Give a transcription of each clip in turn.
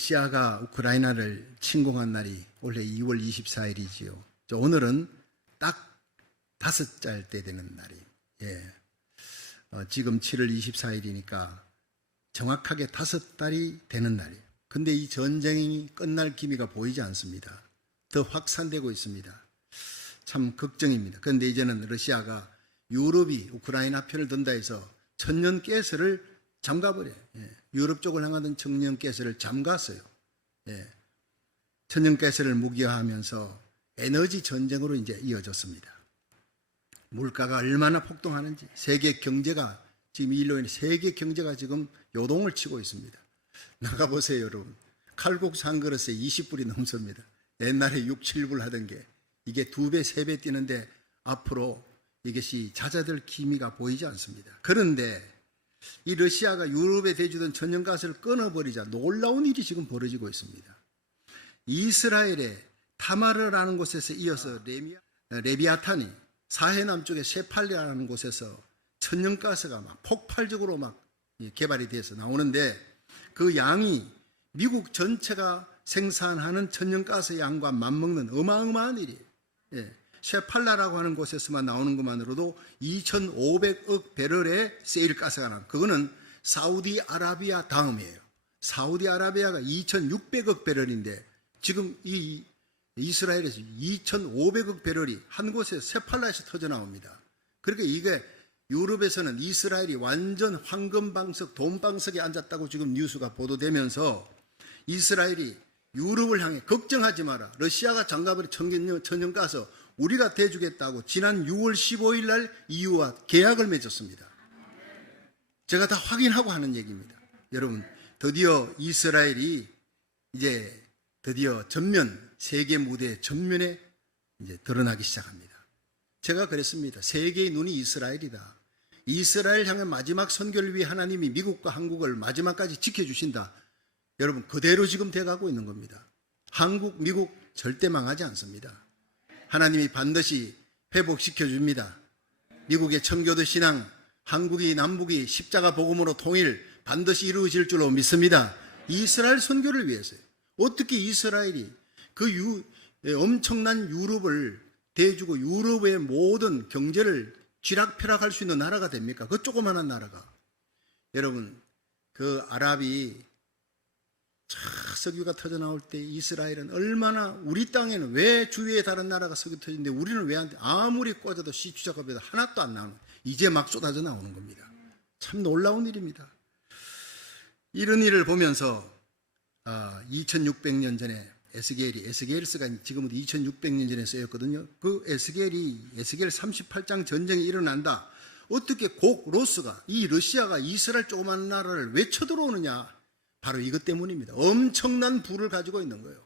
러시아가 우크라이나를 침공한 날이 올해 2월 24일이지요. 오늘은 딱 5달 때 되는 날이. 지금 7월 24일이니까 정확하게 5달이 되는 날이에요. 근데 이 전쟁이 끝날 기미가 보이지 않습니다. 더 확산되고 있습니다. 참 걱정입니다. 그런데 이제는 러시아가 유럽이 우크라이나 편을 든다 해서 천연가스를 잠가버려요. 유럽 쪽을 향하던 천연가스를 잠갔어요. 천연가스를 무기화하면서 에너지 전쟁으로 이제 이어졌습니다. 물가가 얼마나 폭등하는지 세계 경제가 지금 이 일로 인해 세계 경제가 지금 요동을 치고 있습니다. 나가보세요, 여러분. 칼국수 한 그릇에 20불이 넘습니다. 옛날에 6, 7불 하던 게 이게 2배, 3배 뛰는데 앞으로 이것이 잦아들 기미가 보이지 않습니다. 그런데 이 러시아가 유럽에 대주던 천연가스를 끊어버리자 놀라운 일이 지금 벌어지고 있습니다. 이스라엘의 타마르라는 곳에서 이어서 레비아탄이 사해 남쪽의 세팔리아라는 곳에서 천연가스가 막 폭발적으로 막 개발이 돼서 나오는데 그 양이 미국 전체가 생산하는 천연가스 양과 맞먹는 어마어마한 일이에요. 셰팔라라고 하는 곳에서만 나오는 것만으로도 2,500억 배럴의 세일가스가 나옵니다. 그거는 사우디아라비아 다음이에요. 사우디아라비아가 2,600억 배럴인데 지금 이 이스라엘에서 2,500억 배럴이 한 곳에서 셰팔라에서 터져 나옵니다. 그러니까 이게 유럽에서는 이스라엘이 완전 황금방석, 돈방석에 앉았다고 지금 뉴스가 보도되면서 이스라엘이 유럽을 향해 걱정하지 마라. 러시아가 장갑을 천연가스 우리가 대주겠다고 지난 6월 15일 날 EU와 계약을 맺었습니다. 제가 다 확인하고 하는 얘기입니다. 여러분, 드디어 이스라엘이 이제 드디어 세계 무대 전면에 이제 드러나기 시작합니다. 제가 그랬습니다. 세계의 눈이 이스라엘이다. 이스라엘 향한 마지막 선교를 위해 하나님이 미국과 한국을 마지막까지 지켜주신다. 여러분, 그대로 지금 돼가고 있는 겁니다. 한국, 미국 절대 망하지 않습니다. 하나님이 반드시 회복시켜 줍니다. 미국의 청교도 신앙, 한국이 남북이 십자가 복음으로 통일 반드시 이루어질 줄로 믿습니다. 이스라엘 선교를 위해서요. 어떻게 이스라엘이 그 엄청난 유럽을 대주고 유럽의 모든 경제를 쥐락펴락할 수 있는 나라가 됩니까? 그 조그마한 나라가. 여러분, 그 아랍이 석유가 터져 나올 때 이스라엘은 얼마나, 우리 땅에는 왜 주위에 다른 나라가 석유 터지는데 우리는 왜 안 돼? 아무리 꽂아도 시추 작업해도 하나도 안 나오는, 이제 막 쏟아져 나오는 겁니다. 참 놀라운 일입니다. 이런 일을 보면서 2600년 전에 에스겔스가 지금부터 2600년 전에 쓰였거든요. 그 에스겔 38장 전쟁이 일어난다. 어떻게 로스가, 이 러시아가 이스라엘 조그만 나라를 왜 쳐들어오느냐? 바로 이것 때문입니다. 엄청난 부를 가지고 있는 거예요.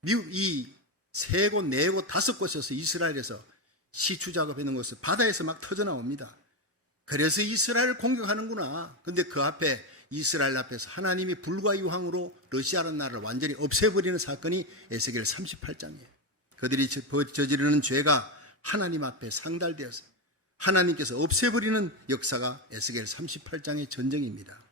미국 이 3곳, 4곳, 5곳에서 이스라엘에서 시추 작업하는 것을 바다에서 막 터져 나옵니다. 그래서 이스라엘을 공격하는구나. 근데 그 앞에 이스라엘 앞에서 하나님이 불과 유황으로 러시아라는 나라를 완전히 없애버리는 사건이 에스겔 38장이에요. 그들이 저지르는 죄가 하나님 앞에 상달되어서 하나님께서 없애버리는 역사가 에스겔 38장의 전쟁입니다.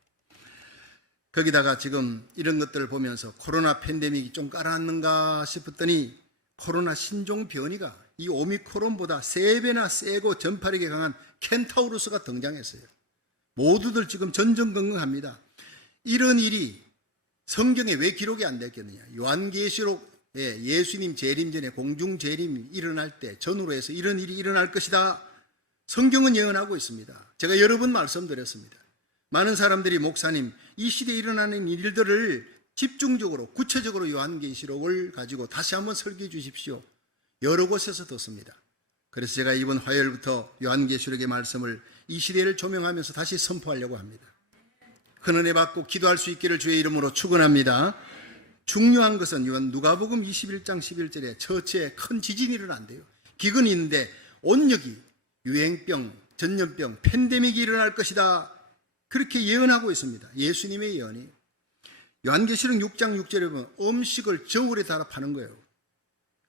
거기다가 지금 이런 것들을 보면서 코로나 팬데믹이 좀 깔아앉는가 싶었더니 코로나 신종 변이가 이 오미크론보다 3배나 세고 전파력이 강한 켄타우루스가 등장했어요. 모두들 지금 전전긍긍합니다. 이런 일이 성경에 왜 기록이 안 됐겠느냐? 요한계시록에 예수님 재림 전에 공중 재림이 일어날 때 전후로 해서 이런 일이 일어날 것이다. 성경은 예언하고 있습니다. 제가 여러 번 말씀드렸습니다. 많은 사람들이 목사님, 이 시대에 일어나는 일들을 집중적으로 구체적으로 요한계시록을 가지고 다시 한번 설교해 주십시오. 여러 곳에서 듣습니다. 그래서 제가 이번 화요일부터 요한계시록의 말씀을 이 시대를 조명하면서 다시 선포하려고 합니다. 큰 은혜 받고 기도할 수 있기를 주의 이름으로 축원합니다. 중요한 것은 누가복음 21장 11절에 처치에 큰 지진이 일어난대요. 기근이 있는데 온역이 유행병, 전염병, 팬데믹이 일어날 것이다. 그렇게 예언하고 있습니다. 예수님의 예언이. 요한계시록 6장 6절에 보면 음식을 저울에 달아 파는 거예요.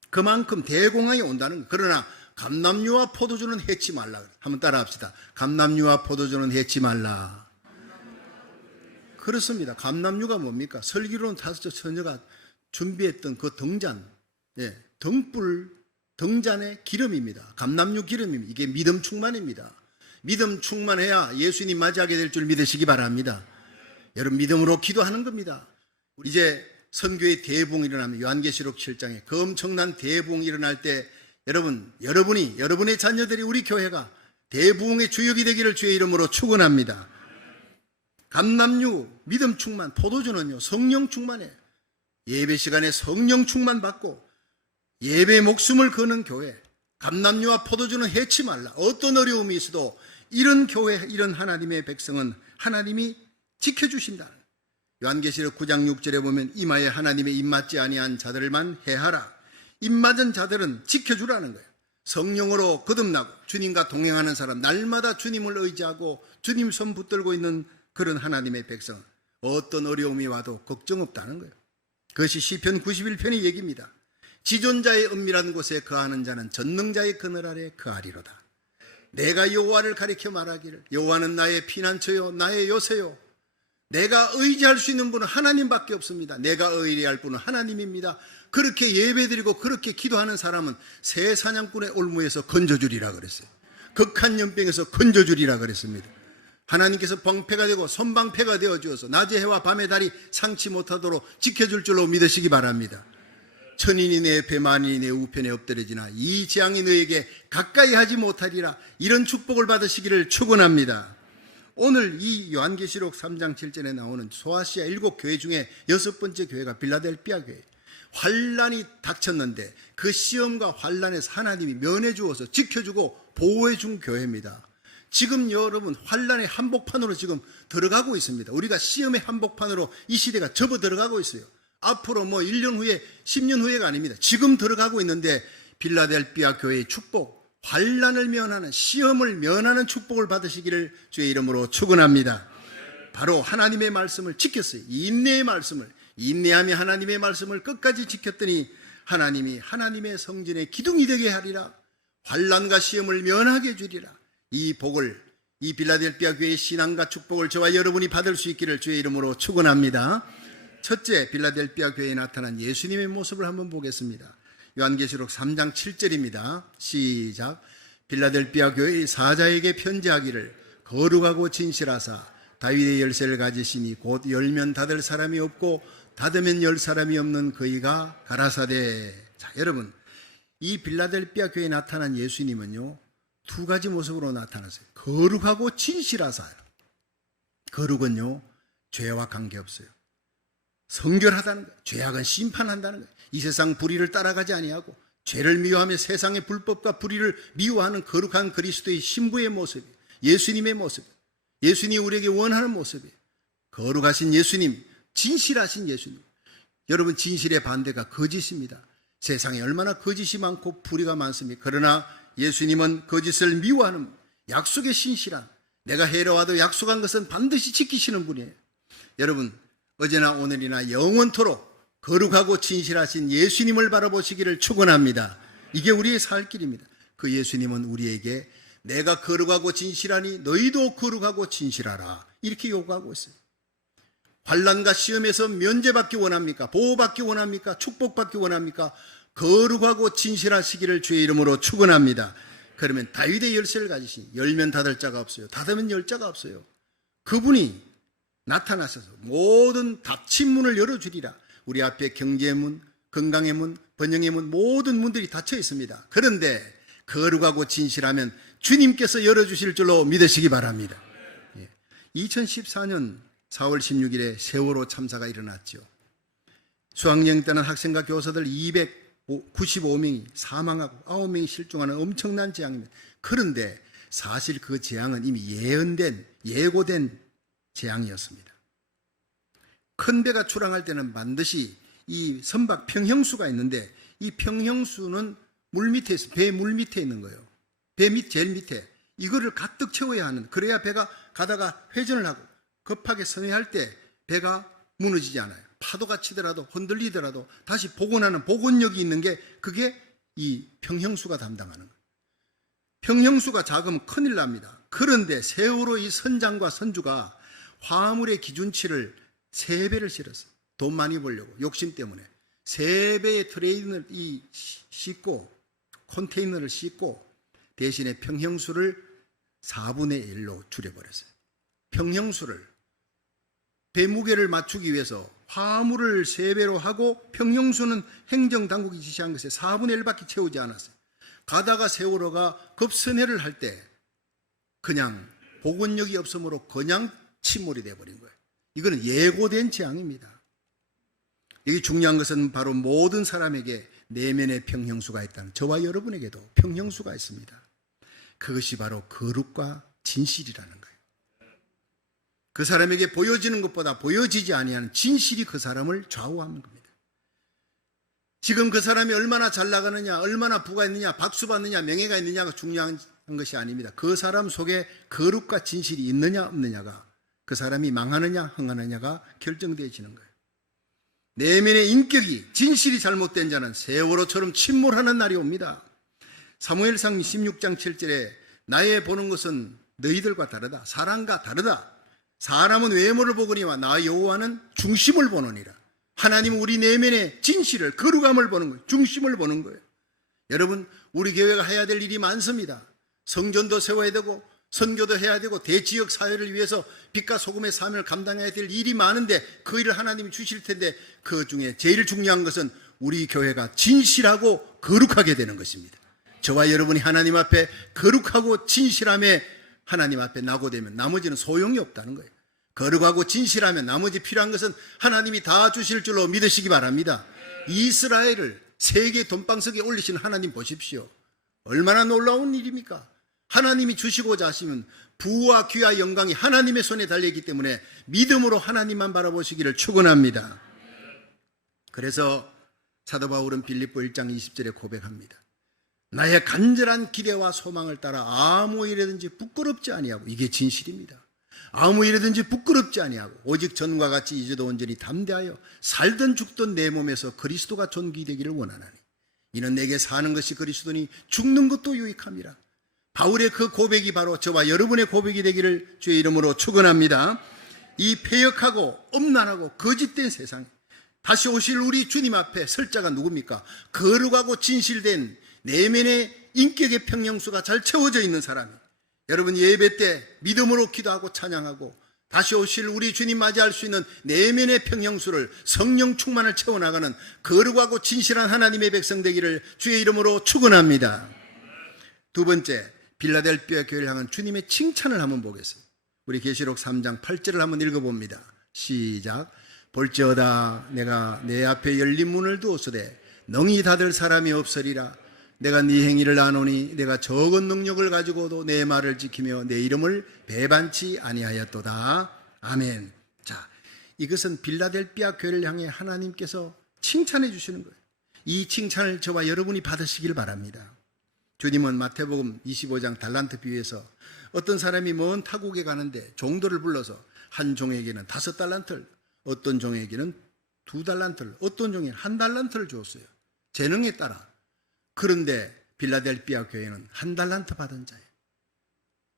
그만큼 대공황이 온다는 거예요. 그러나 감람유와 포도주는 해치 말라. 한번 따라 합시다. 감람유와 포도주는 해치 말라. 그렇습니다. 감람유가 뭡니까? 설교로는 다섯 처녀가 준비했던 그 등잔, 등불, 등잔의 기름입니다. 감람유 기름입니다. 이게 믿음 충만입니다. 믿음 충만해야 예수님 맞이하게 될 줄 믿으시기 바랍니다. 여러분, 믿음으로 기도하는 겁니다. 이제 선교의 대붕이 일어나면 요한계시록 7장에 그 엄청난 대붕이 일어날 때 여러분이, 여러분의 자녀들이, 우리 교회가 대부흥의 주역이 되기를 주의 이름으로 축원합니다. 감람유, 믿음 충만, 포도주는요 성령 충만해요. 예배 시간에 성령 충만 받고 예배의 목숨을 거는 교회, 감람유와 포도주는 해치 말라. 어떤 어려움이 있어도 이런 교회, 이런 하나님의 백성은 하나님이 지켜주신다. 요한계시록 9장 6절에 보면 이마에 하나님의 입맞지 아니한 자들만 해하라. 입맞은 자들은 지켜주라는 거예요. 성령으로 거듭나고 주님과 동행하는 사람, 날마다 주님을 의지하고 주님 손 붙들고 있는 그런 하나님의 백성, 어떤 어려움이 와도 걱정 없다는 거예요. 그것이 시편 91편의 얘기입니다. 지존자의 은밀한 곳에 거하는 자는 전능자의 그늘 아래 거하리로다. 내가 여호와를 가리켜 말하기를, 여호와는 나의 피난처요 나의 요새요. 내가 의지할 수 있는 분은 하나님밖에 없습니다. 내가 의뢰할 분은 하나님입니다. 그렇게 예배드리고 그렇게 기도하는 사람은 새 사냥꾼의 올무에서 건져주리라 그랬어요. 극한 연병에서 건져주리라 그랬습니다. 하나님께서 방패가 되고 선방패가 되어 주어서 낮의 해와 밤의 달이 상치 못하도록 지켜줄 줄로 믿으시기 바랍니다. 천인이 내 옆에 만인이 내 우편에 엎드려지나 이 재앙이 너에게 가까이 하지 못하리라. 이런 축복을 받으시기를 축원합니다. 오늘 이 요한계시록 3장 7절에 나오는 소아시아 7교회 중에 6번째 교회가 빌라델피아 교회. 환란이 닥쳤는데 그 시험과 환란에서 하나님이 면해 주어서 지켜주고 보호해 준 교회입니다. 지금 여러분 환란의 한복판으로 지금 들어가고 있습니다. 우리가 시험의 한복판으로 이 시대가 접어 들어가고 있어요. 앞으로 1년 후에 10년 후에가 아닙니다. 지금 들어가고 있는데 빌라델피아 교회의 축복, 환란을 면하는, 시험을 면하는 축복을 받으시기를 주의 이름으로 축원합니다. 바로 하나님의 말씀을 지켰어요. 인내의 말씀을, 인내하며 하나님의 말씀을 끝까지 지켰더니 하나님이 하나님의 성전의 기둥이 되게 하리라. 환란과 시험을 면하게 해주리라. 이 복을, 이 빌라델피아 교회의 신앙과 축복을 저와 여러분이 받을 수 있기를 주의 이름으로 축원합니다. 첫째, 빌라델피아 교회에 나타난 예수님의 모습을 한번 보겠습니다. 요한계시록 3장 7절입니다. 시작. 빌라델피아 교회의 사자에게 편지하기를 거룩하고 진실하사 다윗의 열쇠를 가지시니 곧 열면 닫을 사람이 없고 닫으면 열 사람이 없는 그이가 가라사대. 자, 여러분, 이 빌라델피아 교회에 나타난 예수님은요 2가지 모습으로 나타났어요. 거룩하고 진실하사요. 거룩은요 죄와 관계없어요. 성결하다는 거예요. 죄악은 심판한다는 거예요. 이 세상 불의를 따라가지 아니하고 죄를 미워하며 세상의 불법과 불의를 미워하는 거룩한 그리스도의 신부의 모습이에요. 예수님의 모습, 예수님이 우리에게 원하는 모습이에요. 거룩하신 예수님, 진실하신 예수님. 여러분, 진실의 반대가 거짓입니다. 세상에 얼마나 거짓이 많고 불의가 많습니까? 그러나 예수님은 거짓을 미워하는, 약속에 신실한, 내가 해로와도 약속한 것은 반드시 지키시는 분이에요. 여러분, 어제나 오늘이나 영원토록 거룩하고 진실하신 예수님을 바라보시기를 축원합니다. 이게 우리의 살 길입니다. 그 예수님은 우리에게 내가 거룩하고 진실하니 너희도 거룩하고 진실하라, 이렇게 요구하고 있어요. 환난과 시험에서 면제받기 원합니까? 보호받기 원합니까? 축복받기 원합니까? 거룩하고 진실하시기를 주의 이름으로 축원합니다. 그러면 다윗의 열쇠를 가지시니 열면 닫을 자가 없어요. 닫으면 열 자가 없어요. 그분이 나타나셔서 모든 닫힌 문을 열어주리라. 우리 앞에 경제의 문, 건강의 문, 번영의 문, 모든 문들이 닫혀 있습니다. 그런데 거룩하고 진실하면 주님께서 열어주실 줄로 믿으시기 바랍니다. 2014년 4월 16일에 세월호 참사가 일어났죠. 수학여행 때는 학생과 교사들 295명이 사망하고 9명이 실종하는 엄청난 재앙입니다. 그런데 사실 그 재앙은 이미 예고된 재앙이었습니다. 큰 배가 출항할 때는 반드시 이 선박 평형수가 있는데 이 평형수는 물 밑에 있어, 배 물 밑에 있는 거예요. 배 밑 제일 밑에 이거를 가득 채워야 하는, 그래야 배가 가다가 회전을 하고 급하게 선회할 때 배가 무너지지 않아요. 파도가 치더라도 흔들리더라도 다시 복원하는 복원력이 있는 게 그게 이 평형수가 담당하는 거예요. 평형수가 작으면 큰일 납니다. 그런데 세월호 이 선장과 선주가 화물의 기준치를 3배를 실었어요. 돈 많이 벌려고 욕심 때문에 3배의 트레이너를 싣고 컨테이너를 싣고 대신에 평형수를 4분의 1로 줄여버렸어요. 평형수를 배 무게를 맞추기 위해서 화물을 3배로 하고 평형수는 행정당국이 지시한 것에 4분의 1밖에 채우지 않았어요. 가다가 세월호가 급선회를 할 때 그냥 복원력이 없으므로 그냥 침몰이 되어버린 거예요. 이거는 예고된 재앙입니다. 여기 중요한 것은 바로 모든 사람에게 내면의 평형수가 있다는, 저와 여러분에게도 평형수가 있습니다. 그것이 바로 거룩과 진실이라는 거예요. 그 사람에게 보여지는 것보다 보여지지 아니하는 진실이 그 사람을 좌우하는 겁니다. 지금 그 사람이 얼마나 잘 나가느냐, 얼마나 부가 있느냐, 박수 받느냐, 명예가 있느냐가 중요한 것이 아닙니다. 그 사람 속에 거룩과 진실이 있느냐 없느냐가, 그 사람이 망하느냐 흥하느냐가 결정되어지는 거예요. 내면의 인격이, 진실이 잘못된 자는 세월호처럼 침몰하는 날이 옵니다. 사무엘상 16장 7절에 나의 보는 것은 너희들과 다르다. 사람과 다르다. 사람은 외모를 보거니와 나 여호와는 중심을 보느니라. 하나님은 우리 내면의 진실을, 거룩함을 보는 거예요. 중심을 보는 거예요. 여러분, 우리 교회가 해야 될 일이 많습니다. 성전도 세워야 되고 선교도 해야 되고 대지역 사회를 위해서 빛과 소금의 사명을 감당해야 될 일이 많은데 그 일을 하나님이 주실 텐데 그 중에 제일 중요한 것은 우리 교회가 진실하고 거룩하게 되는 것입니다. 저와 여러분이 하나님 앞에 거룩하고 진실함에 하나님 앞에 나고되면 나머지는 소용이 없다는 거예요. 거룩하고 진실하면 나머지 필요한 것은 하나님이 다 주실 줄로 믿으시기 바랍니다. 이스라엘을 세계 돈방석에 올리신 하나님 보십시오. 얼마나 놀라운 일입니까? 하나님이 주시고자 하시면 부와 귀와 영광이 하나님의 손에 달려있기 때문에 믿음으로 하나님만 바라보시기를 축원합니다. 그래서 사도 바울은 빌립보 1장 20절에 고백합니다. 나의 간절한 기대와 소망을 따라 아무 일이든지 부끄럽지 아니하고, 이게 진실입니다. 아무 일이든지 부끄럽지 아니하고 오직 전과 같이 이제도 온전히 담대하여 살든 죽든 내 몸에서 그리스도가 존귀되기를 원하나니 이는 내게 사는 것이 그리스도니 죽는 것도 유익함이라. 바울의 그 고백이 바로 저와 여러분의 고백이 되기를 주의 이름으로 축원합니다. 이 패역하고 엄난하고 거짓된 세상에 다시 오실 우리 주님 앞에 설 자가 누굽니까? 거룩하고 진실된 내면의 인격의 평형수가 잘 채워져 있는 사람이, 여러분 예배 때 믿음으로 기도하고 찬양하고 다시 오실 우리 주님 맞이할 수 있는 내면의 평형수를, 성령 충만을 채워나가는 거룩하고 진실한 하나님의 백성 되기를 주의 이름으로 축원합니다. 두 번째, 빌라델비아 교회를 향한 주님의 칭찬을 한번 보겠습니다. 우리 계시록 3장 8절을 한번 읽어봅니다. 시작. 볼지어다 내가 내 앞에 열린 문을 두었으되 능히 닫을 사람이 없으리라. 내가 네 행위를 아노니 내가 적은 능력을 가지고도 내 말을 지키며 내 이름을 배반치 아니하였도다. 아멘. 자, 이것은 빌라델비아 교회를 향해 하나님께서 칭찬해 주시는 거예요. 이 칭찬을 저와 여러분이 받으시길 바랍니다. 주님은 마태복음 25장 달란트 비유에서 어떤 사람이 먼 타국에 가는데 종들을 불러서 한 종에게는 5달란트를, 어떤 종에게는 2달란트를, 어떤 종에게는 1달란트를 주었어요. 재능에 따라. 그런데 빌라델비아 교회는 1달란트 받은 자예요.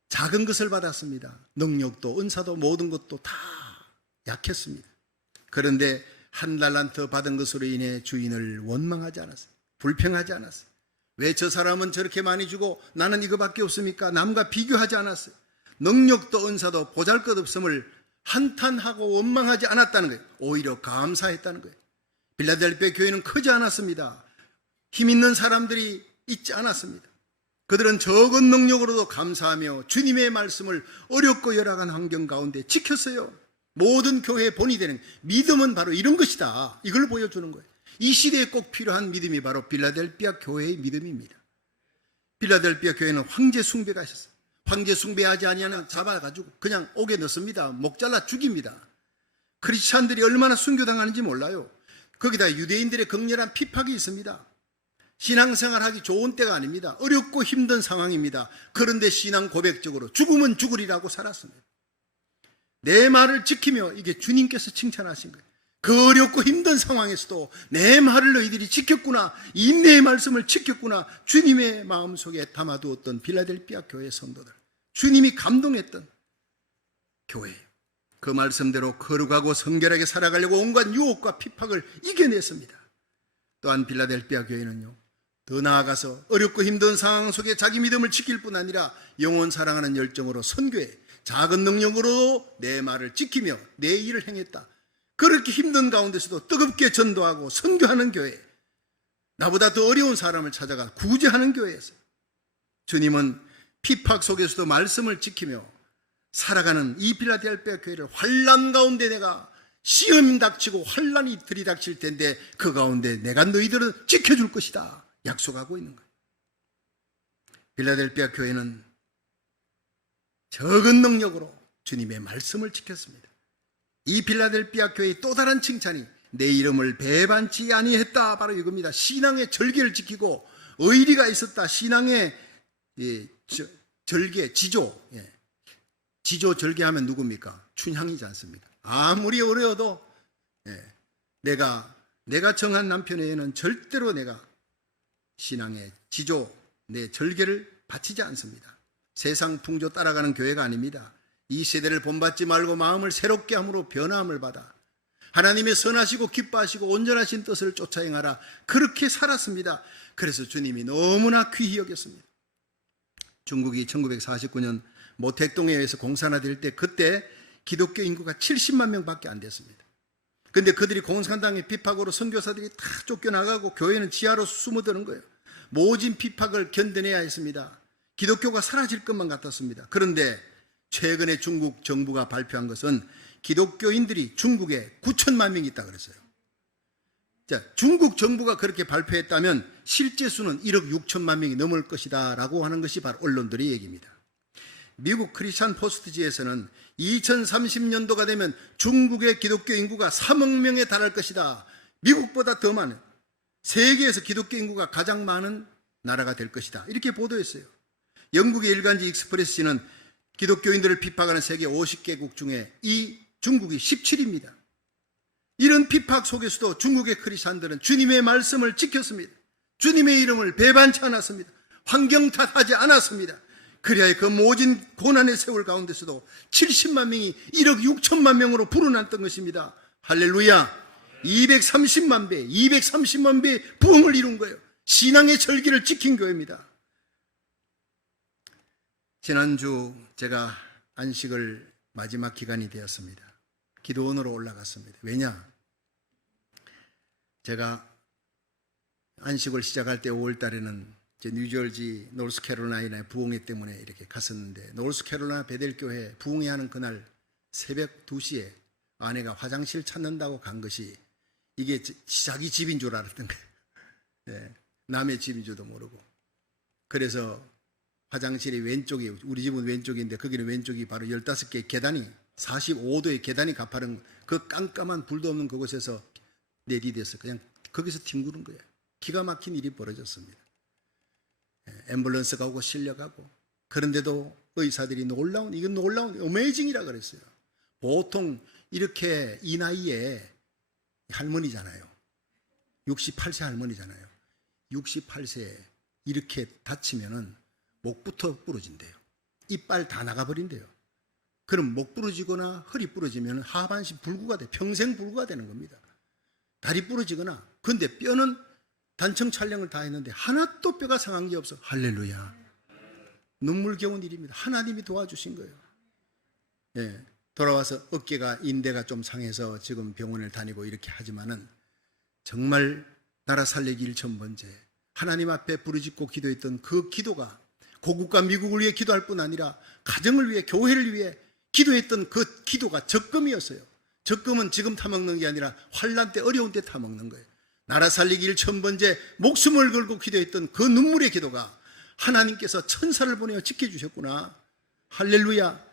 작은 것을 받았습니다. 능력도 은사도 모든 것도 다 약했습니다. 그런데 1달란트 받은 것으로 인해 주인을 원망하지 않았어요. 불평하지 않았어요. 왜 저 사람은 저렇게 많이 주고 나는 이거밖에 없습니까? 남과 비교하지 않았어요. 능력도 은사도 보잘것없음을 한탄하고 원망하지 않았다는 거예요. 오히려 감사했다는 거예요. 빌라델비아 교회는 크지 않았습니다. 힘 있는 사람들이 있지 않았습니다. 그들은 적은 능력으로도 감사하며 주님의 말씀을 어렵고 열악한 환경 가운데 지켰어요. 모든 교회의 본이 되는 믿음은 바로 이런 것이다. 이걸 보여주는 거예요. 이 시대에 꼭 필요한 믿음이 바로 빌라델비아 교회의 믿음입니다. 빌라델비아 교회는 황제 숭배가 있었어요. 황제 숭배하지 아니하면 잡아가지고 그냥 옥에 넣습니다. 목 잘라 죽입니다. 크리스찬들이 얼마나 순교당하는지 몰라요. 거기다 유대인들의 극렬한 핍박이 있습니다. 신앙생활하기 좋은 때가 아닙니다. 어렵고 힘든 상황입니다. 그런데 신앙 고백적으로 죽으면 죽으리라고 살았습니다. 내 말을 지키며, 이게 주님께서 칭찬하신 거예요. 그 어렵고 힘든 상황에서도 내 말을 너희들이 지켰구나, 인내의 말씀을 지켰구나, 주님의 마음속에 담아두었던 빌라델비아 교회 성도들, 주님이 감동했던 교회예요. 그 말씀대로 거룩하고 성결하게 살아가려고 온갖 유혹과 핍박을 이겨냈습니다. 또한 빌라델피아 교회는요, 더 나아가서 어렵고 힘든 상황 속에 자기 믿음을 지킬 뿐 아니라 영혼 사랑하는 열정으로 선교해 작은 능력으로 내 말을 지키며 내 일을 행했다. 그렇게 힘든 가운데서도 뜨겁게 전도하고 선교하는 교회, 나보다 더 어려운 사람을 찾아가 구제하는 교회였어요. 주님은 핍박 속에서도 말씀을 지키며 살아가는 이 빌라델피아 교회를 환난 가운데 내가 시험이 닥치고 환난이 들이닥칠 텐데 그 가운데 내가 너희들은 지켜줄 것이다 약속하고 있는 거예요. 빌라델피아 교회는 적은 능력으로 주님의 말씀을 지켰습니다. 이 빌라델피아 교회의 또 다른 칭찬이 내 이름을 배반치 아니했다, 바로 이겁니다. 신앙의 절개를 지키고 의리가 있었다. 신앙의 절개, 지조, 지조 절개하면 누굽니까? 춘향이지 않습니까? 아무리 어려워도 내가 정한 남편에게는 절대로 내가 신앙의 지조, 내 절개를 바치지 않습니다. 세상 풍조 따라가는 교회가 아닙니다. 이 세대를 본받지 말고 마음을 새롭게 함으로 변화함을 받아 하나님의 선하시고 기뻐하시고 온전하신 뜻을 쫓아 행하라, 그렇게 살았습니다. 그래서 주님이 너무나 귀히 여겼습니다. 중국이 1949년 모택동에 의해서 공산화될 때, 그때 기독교 인구가 70만 명밖에 안 됐습니다. 그런데 그들이 공산당의 핍박으로 선교사들이 다 쫓겨나가고 교회는 지하로 숨어드는 거예요. 모진 핍박을 견뎌내야 했습니다. 기독교가 사라질 것만 같았습니다. 그런데 최근에 중국 정부가 발표한 것은 기독교인들이 중국에 9천만 명이 있다고 그랬어요. 자, 중국 정부가 그렇게 발표했다면 실제 수는 1억 6천만 명이 넘을 것이다 라고 하는 것이 바로 언론들의 얘기입니다. 미국 크리스찬 포스트지에서는 2030년도가 되면 중국의 기독교 인구가 3억 명에 달할 것이다. 미국보다 더 많은, 세계에서 기독교 인구가 가장 많은 나라가 될 것이다, 이렇게 보도했어요. 영국의 일간지 익스프레스는 기독교인들을 핍박하는 세계 50개국 중에 이 중국이 17위입니다. 이런 핍박 속에서도 중국의 크리스찬들은 주님의 말씀을 지켰습니다. 주님의 이름을 배반치 않았습니다. 환경 탓하지 않았습니다. 그래야 그 모진 고난의 세월 가운데서도 70만 명이 1억 6천만 명으로 불어났던 것입니다. 할렐루야. 230만 배의 부흥을 이룬 거예요. 신앙의 절기를 지킨 교회입니다. 지난주 제가 안식을 마지막 기간이 되었습니다. 기도원으로 올라갔습니다. 왜냐? 제가 안식을 시작할 때 5월 달에는 뉴저지 노스캐롤라이나의 부흥회 때문에 이렇게 갔었는데, 노스캐롤라이나 베델교회 부흥회 하는 그날 새벽 2시에 아내가 화장실 찾는다고 간 것이 이게 자기 집인 줄 알았던 거예요. 남의 집인 줄도 모르고. 그래서 화장실이 왼쪽이, 우리 집은 왼쪽인데 거기는 왼쪽이 바로 15개의 계단이, 45도의 계단이 가파른 그 깜깜한 불도 없는 그곳에서 내리대서 그냥 거기서 뒹구는 거예요. 기가 막힌 일이 벌어졌습니다. 앰뷸런스가 오고 실려가고, 그런데도 의사들이 이건 놀라운 어메이징이라 그랬어요. 보통 이렇게 이 나이에 할머니잖아요. 68세 할머니잖아요. 68세에 이렇게 다치면은 목부터 부러진대요. 이빨 다 나가버린대요. 그럼 목 부러지거나 허리 부러지면 하반신 불구가 돼, 평생 불구가 되는 겁니다. 다리 부러지거나. 근데 뼈는 단청 촬영을 다 했는데 하나도 뼈가 상한 게 없어. 할렐루야. 눈물겨운 일입니다. 하나님이 도와주신 거예요. 돌아와서 어깨가, 인대가 좀 상해서 지금 병원을 다니고 이렇게 하지만은 정말 나라 살리기 1,000번째 하나님 앞에 부르짖고 기도했던 그 기도가 고국과 미국을 위해 기도할 뿐 아니라 가정을 위해, 교회를 위해 기도했던 그 기도가 적금이었어요. 적금은 지금 타먹는 게 아니라 환난 때, 어려운 때 타먹는 거예요. 나라 살리기 1,000번째 목숨을 걸고 기도했던 그 눈물의 기도가 하나님께서 천사를 보내어 지켜주셨구나. 할렐루야.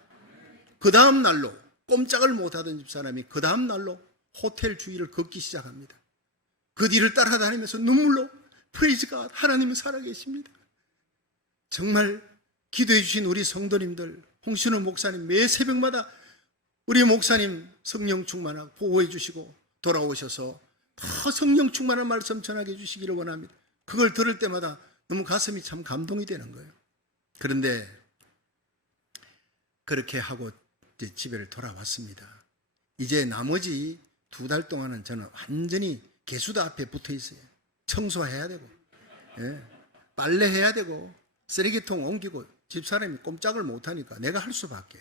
그 다음 날로, 꼼짝을 못하던 집사람이 그 다음 날로 호텔 주위를 걷기 시작합니다. 그 뒤를 따라다니면서 눈물로 프레이즈 갓, 하나님은 살아계십니다. 정말 기도해 주신 우리 성도님들, 홍신호 목사님 매 새벽마다 우리 목사님 성령 충만하고 보호해 주시고 돌아오셔서 더 성령 충만한 말씀 전하게 해주시기를 원합니다. 그걸 들을 때마다 너무 가슴이 참 감동이 되는 거예요. 그런데 그렇게 하고 이제 집에를 돌아왔습니다. 이제 나머지 2달 동안은 저는 완전히 개수대 앞에 붙어 있어요. 청소해야 되고, 예, 빨래해야 되고, 쓰레기통 옮기고, 집사람이 꼼짝을 못하니까 내가 할 수밖에.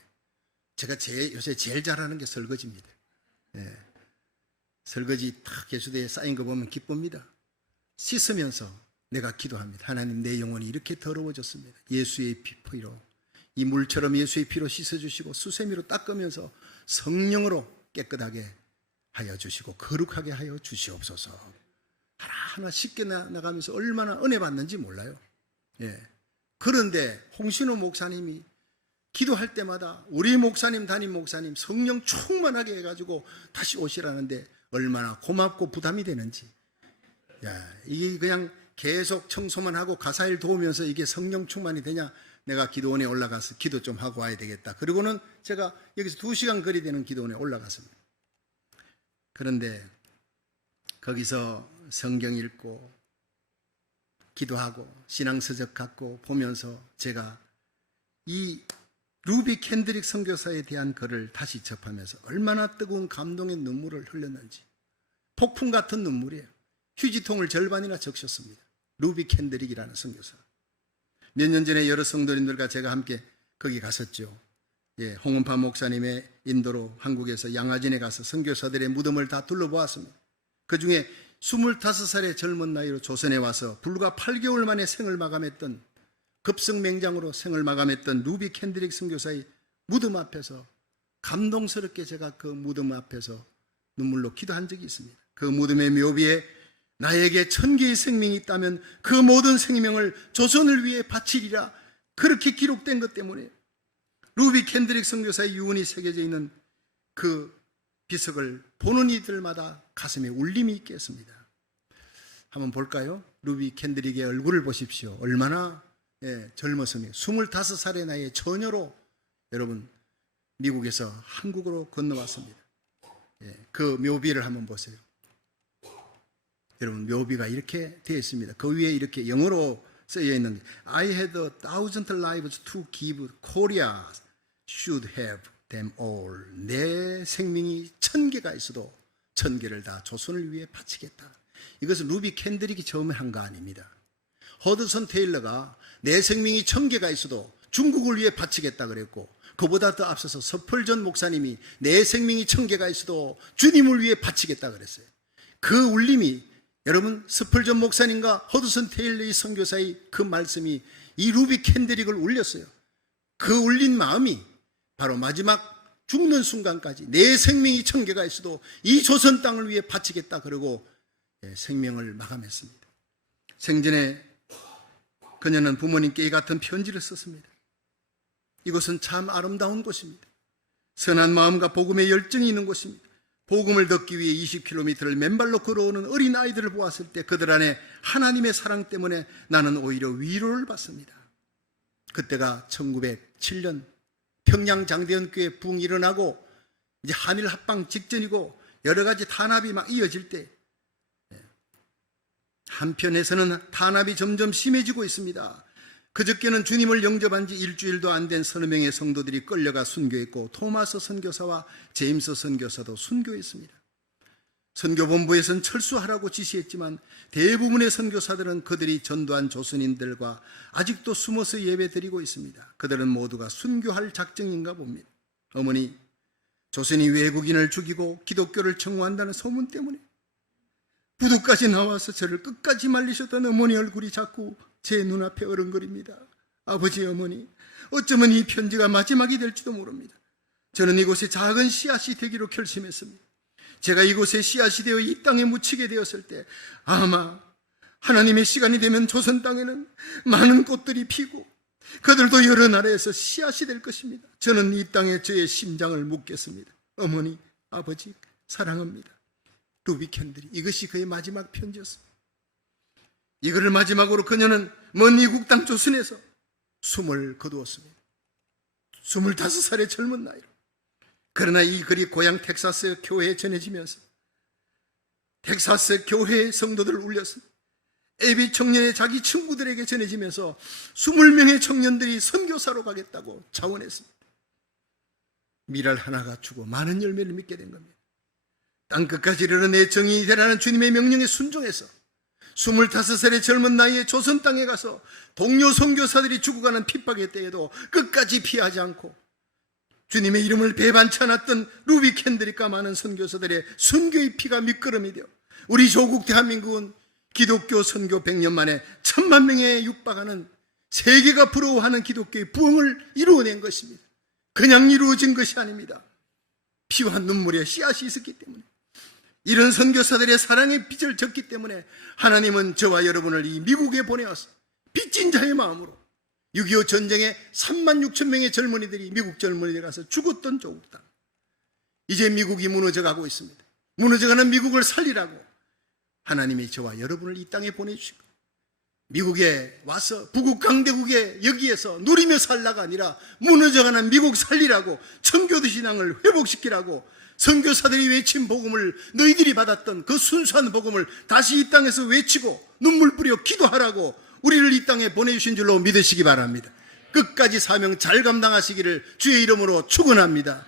제가 요새 제일 잘하는 게 설거지입니다. 예, 설거지 탁 개수대에 쌓인 거 보면 기쁩니다. 씻으면서 내가 기도합니다. 하나님, 내 영혼이 이렇게 더러워졌습니다. 예수의 피로, 이 물처럼 예수의 피로 씻어주시고 수세미로 닦으면서 성령으로 깨끗하게 하여 주시고 거룩하게 하여 주시옵소서. 하나하나 씻겨 나가면서 얼마나 은혜 받는지 몰라요. 예. 그런데 홍신호 목사님이 기도할 때마다 우리 목사님, 담임 목사님 성령 충만하게 해가지고 다시 오시라는데 얼마나 고맙고 부담이 되는지. 야, 이게 그냥 계속 청소만 하고 가사일 도우면서 이게 성령 충만이 되냐? 내가 기도원에 올라가서 기도 좀 하고 와야 되겠다. 그리고는 제가 여기서 2시간 거리 되는 기도원에 올라갔습니다. 그런데 거기서 성경 읽고 기도하고 신앙서적 갖고 보면서 제가 이 루비 캔드릭 선교사에 대한 글을 다시 접하면서 얼마나 뜨거운 감동의 눈물을 흘렸는지. 폭풍 같은 눈물이에요. 휴지통을 절반이나 적셨습니다. 루비 캔드릭이라는 선교사. 몇 년 전에 여러 성도님들과 제가 함께 거기 갔었죠. 예, 홍은파 목사님의 인도로 한국에서 양화진에 가서 선교사들의 무덤을 다 둘러보았습니다. 그 중에 25살의 젊은 나이로 조선에 와서 불과 8개월 만에 생을 마감했던, 급성맹장으로 생을 마감했던 루비 캔드릭 선교사의 무덤 앞에서 감동스럽게 제가 그 무덤 앞에서 눈물로 기도한 적이 있습니다. 그 무덤의 묘비에 나에게 1000개의 생명이 있다면 그 모든 생명을 조선을 위해 바치리라, 그렇게 기록된 것 때문에 루비 캔드릭 선교사의 유언이 새겨져 있는 그 비석을 보는 이들마다 가슴에 울림이 있겠습니다. 한번 볼까요? 루비 캔드릭의 얼굴을 보십시오. 얼마나 젊었습니까? 25살의 나이에 처녀로 여러분 미국에서 한국으로 건너왔습니다. 그 묘비를 한번 보세요. 여러분, 묘비가 이렇게 되어 있습니다. 그 위에 이렇게 영어로 쓰여 있는 I had 1,000 lives to give. Korea should have them all. 내 생명이 1000개가 있어도 1000개를 다 조선을 위해 바치겠다. 이것은 루비 캔드릭이 처음에 한 거 아닙니다. 허드슨 테일러가 내 생명이 1000개가 있어도 중국을 위해 바치겠다 그랬고, 그보다 더 앞서서 서펄전 목사님이 내 생명이 1000개가 있어도 주님을 위해 바치겠다 그랬어요. 그 울림이, 여러분, 스펄전 목사님과 허드슨 테일러의 선교사의 그 말씀이 이 루비 캔드릭을 울렸어요. 그 울린 마음이 바로 마지막 죽는 순간까지 내 생명이 1000개가 있어도 이 조선 땅을 위해 바치겠다 그러고 생명을 마감했습니다. 생전에 그녀는 부모님께 이 같은 편지를 썼습니다. 이곳은 참 아름다운 곳입니다. 선한 마음과 복음의 열정이 있는 곳입니다. 복음을 듣기 위해 20km를 맨발로 걸어오는 어린 아이들을 보았을 때 그들 안에 하나님의 사랑 때문에 나는 오히려 위로를 받습니다. 그때가 1907년 평양 장대현교회 붕 일어나고 이제 한일 합방 직전이고 여러 가지 탄압이 막 이어질 때, 한편에서는 탄압이 점점 심해지고 있습니다. 그저께는 주님을 영접한 지 일주일도 안 된 서너 명의 성도들이 끌려가 순교했고, 토마스 선교사와 제임스 선교사도 순교했습니다. 선교본부에서는 철수하라고 지시했지만 대부분의 선교사들은 그들이 전도한 조선인들과 아직도 숨어서 예배드리고 있습니다. 그들은 모두가 순교할 작정인가 봅니다. 어머니, 조선이 외국인을 죽이고 기독교를 청구한다는 소문 때문에 부두까지 나와서 저를 끝까지 말리셨던 어머니 얼굴이 자꾸 제 눈앞에 어른거립니다. 아버지, 어머니, 어쩌면 이 편지가 마지막이 될지도 모릅니다. 저는 이곳에 작은 씨앗이 되기로 결심했습니다. 제가 이곳에 씨앗이 되어 이 땅에 묻히게 되었을 때 아마 하나님의 시간이 되면 조선 땅에는 많은 꽃들이 피고 그들도 여러 나라에서 씨앗이 될 것입니다. 저는 이 땅에 저의 심장을 묻겠습니다. 어머니, 아버지, 사랑합니다. 루비 캔드릭. 이것이 그의 마지막 편지였습니다. 이거를 마지막으로 그녀는 먼 이국 땅 조선에서 숨을 거두었습니다. 25살의 젊은 나이로. 그러나 이 글이 고향 텍사스 교회에 전해지면서 텍사스 교회의 성도들을 울렸습니다. 에비 청년의 자기 친구들에게 전해지면서 20명의 청년들이 선교사로 가겠다고 자원했습니다. 밀알 하나가 주고 많은 열매를 맺게 된 겁니다. 땅끝까지 이르러 내 정인이 되라는 주님의 명령에 순종해서 25살의 젊은 나이에 조선 땅에 가서 동료 선교사들이 죽어가는 핍박의 때에도 끝까지 피하지 않고 주님의 이름을 배반치 않았던 루비 캔드릭과 많은 선교사들의 선교의 피가 밑거름이 되어 우리 조국 대한민국은 기독교 선교 100년 만에 1000만 명에 육박하는 세계가 부러워하는 기독교의 부흥을 이루어낸 것입니다. 그냥 이루어진 것이 아닙니다. 피와 눈물의 씨앗이 있었기 때문에, 이런 선교사들의 사랑의 빚을 졌기 때문에 하나님은 저와 여러분을 이 미국에 보내어서 빚진 자의 마음으로 6.25 전쟁에 36,000명의 젊은이들이 미국 젊은이들 가서 죽었던 조국 땅, 이제 미국이 무너져가고 있습니다. 무너져가는 미국을 살리라고 하나님이 저와 여러분을 이 땅에 보내주시고, 미국에 와서 부국 강대국에 여기에서 누리며 살라가 아니라 무너져가는 미국 살리라고, 청교도 신앙을 회복시키라고, 선교사들이 외친 복음을 너희들이 받았던 그 순수한 복음을 다시 이 땅에서 외치고 눈물 뿌려 기도하라고 우리를 이 땅에 보내주신 줄로 믿으시기 바랍니다. 끝까지 사명 잘 감당하시기를 주의 이름으로 축원합니다.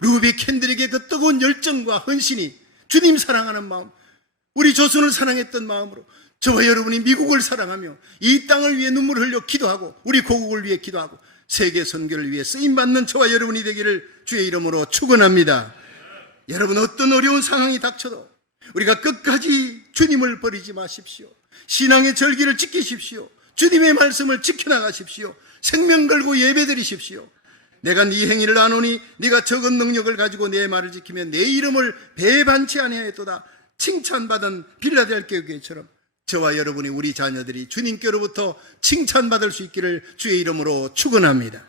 루비 캔드릭의 그 뜨거운 열정과 헌신이 주님 사랑하는 마음, 우리 조선을 사랑했던 마음으로 저와 여러분이 미국을 사랑하며 이 땅을 위해 눈물을 흘려 기도하고 우리 고국을 위해 기도하고 세계 선교를 위해 쓰임받는 저와 여러분이 되기를 주의 이름으로 축원합니다. 여러분, 어떤 어려운 상황이 닥쳐도 우리가 끝까지 주님을 버리지 마십시오. 신앙의 절기를 지키십시오. 주님의 말씀을 지켜나가십시오. 생명 걸고 예배드리십시오. 내가 네 행위를 아노니 네가 적은 능력을 가지고 내 말을 지키면 내 이름을 배반치 아니하였도다. 칭찬받은 빌라델피아 교회처럼 저와 여러분이, 우리 자녀들이 주님께로부터 칭찬받을 수 있기를 주의 이름으로 축원합니다.